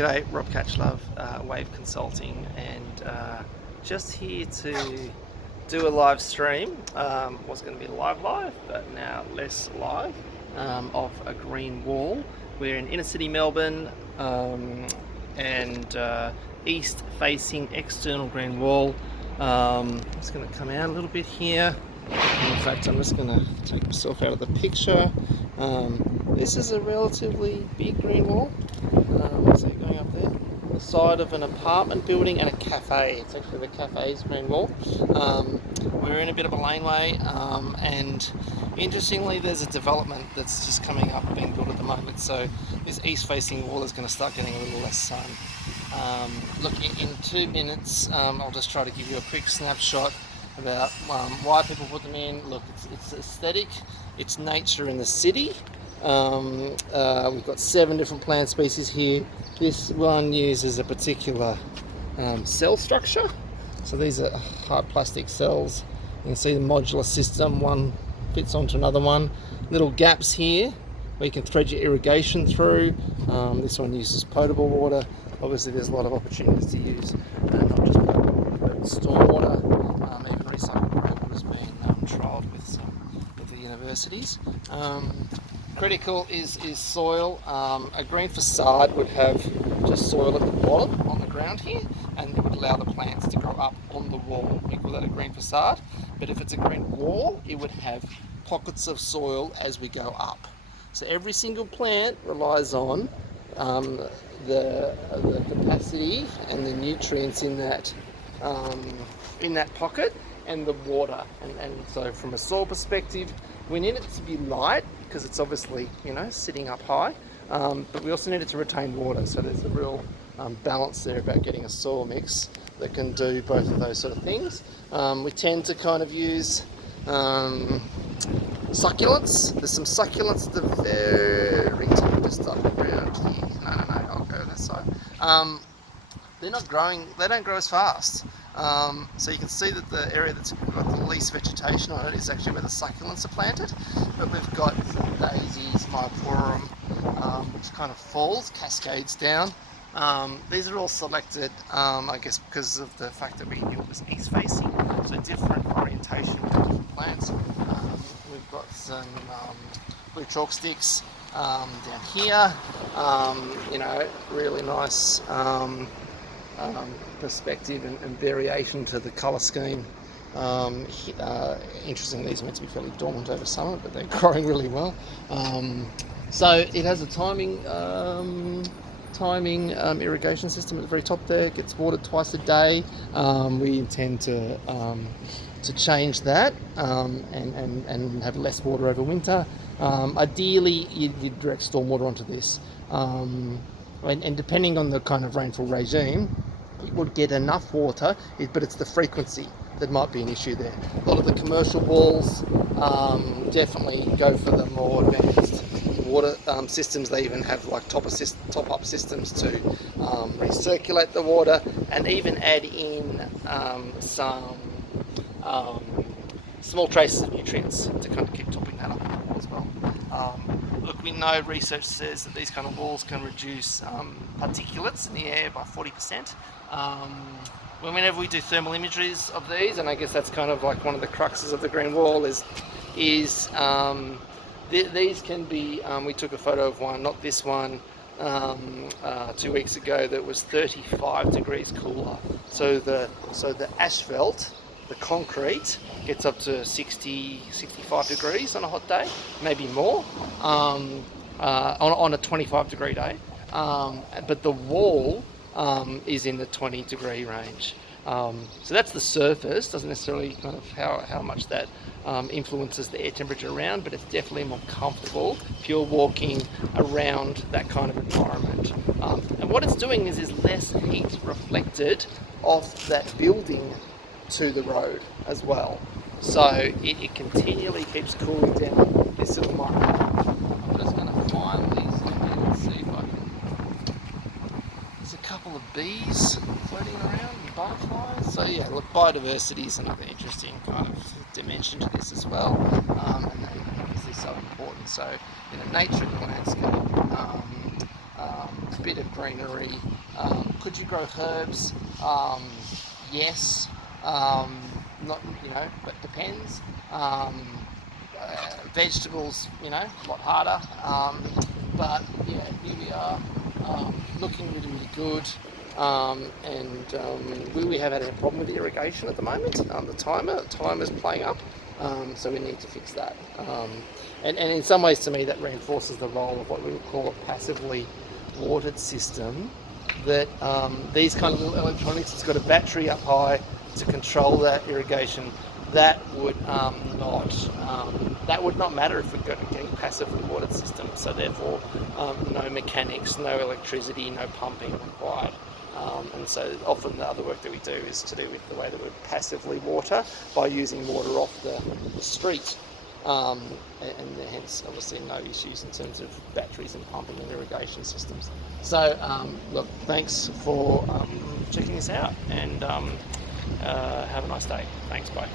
G'day, Rob Catchlove, WaveConsulting, and just here to do a live stream. Was going to be live, but now less live, of a green wall. We're in inner city Melbourne, and east-facing external green wall. I'm just going to come out a little bit here. In fact, I'm just going to take myself out of the picture. This is a relatively big green wall. So you're going up there, the side of an apartment building and a cafe. It's actually the cafe's green wall. We're in a bit of a laneway, and interestingly, there's a development that's just coming up, being built at the moment. So this east-facing wall is going to start getting a little less sun. Look, in 2 minutes, I'll just try to give you a quick snapshot about why people put them in. Look, it's aesthetic, it's nature in the city. We've got 7 different plant species here. This one uses a particular cell structure. So these are hard plastic cells. You can see the modular system, one fits onto another one. Little gaps here where you can thread your irrigation through. This one uses potable water. Obviously there's a lot of opportunities to use not just potable water, but stormwater. Even recycled groundwater has been trialled with the universities. Critical is soil. A green facade would have just soil at the bottom on the ground here, and it would allow the plants to grow up on the wall. We call that a green facade. But if it's a green wall, it would have pockets of soil as we go up. So every single plant relies on the capacity and the nutrients in that pocket and the water. And so from a soil perspective, we need it to be light, because it's obviously, sitting up high, but we also need it to retain water. So there's a real balance there about getting a soil mix that can do both of those sort of things. We tend to kind of use succulents. There's some succulents at the very top, just up around here. No, I'll go that side. They're not growing, they don't grow as fast. So you can see that the area that's got the least vegetation on it is actually where the succulents are planted. But we've got some daisies, myporum, which kind of falls, cascades down. These are all selected, I guess, because of the fact that we knew it was east facing, so different orientation with different plants. We've got some blue chalk sticks down here, really nice perspective and variation to the colour scheme. Interesting, these are meant to be fairly dormant over summer, but they're growing really well. So it has a timing irrigation system at the very top there. It gets watered twice a day. We intend to change that and have less water over winter. Ideally, you'd direct stormwater onto this. And depending on the kind of rainfall regime, it would get enough water, but it's the frequency that might be an issue there. A lot of the commercial walls definitely go for the more advanced water systems. They even have like top-up systems to recirculate the water, and even add in some small traces of nutrients to kind of keep topping that up as well. Look, we know research says that these kind of walls can reduce particulates in the air by 40%. Whenever we do thermal imageries of these, and I guess that's kind of like one of the cruxes of the green wall, is these can be, we took a photo of one, not this one, 2 weeks ago, that was 35 degrees cooler. So the asphalt, the concrete, gets up to 60, 65 degrees on a hot day, maybe more, on a 25 degree day. But the wall is in the 20 degree range. So that's the surface, doesn't necessarily kind of how much that influences the air temperature around, but it's definitely more comfortable if you're walking around that kind of environment. And what it's doing is less heat reflected off that building to the road as well. So it continually keeps cooling down this little microphone. I'm just going to find these and see if I can. There's a couple of bees floating around and butterflies. So yeah, look, biodiversity is another interesting kind of dimension to this as well. And obviously so important. So nature in the landscape bit of greenery. Could you grow herbs? Yes. Not, but depends. Vegetables, a lot harder. But yeah, here we are, looking really, really good. We have had a problem with the irrigation at the moment. The timer's playing up, so we need to fix that. And in some ways, to me, that reinforces the role of what we would call a passively watered system. That these kind of little electronics, it's got a battery up high to control that irrigation. That would not matter if we're getting passively watered systems. So therefore, no mechanics, no electricity, no pumping required. And so often the other work that we do is to do with the way that we passively water by using water off the street. And hence obviously no issues in terms of batteries and pumping and irrigation systems. So look, thanks for checking this out, and have a nice day. Thanks, bye.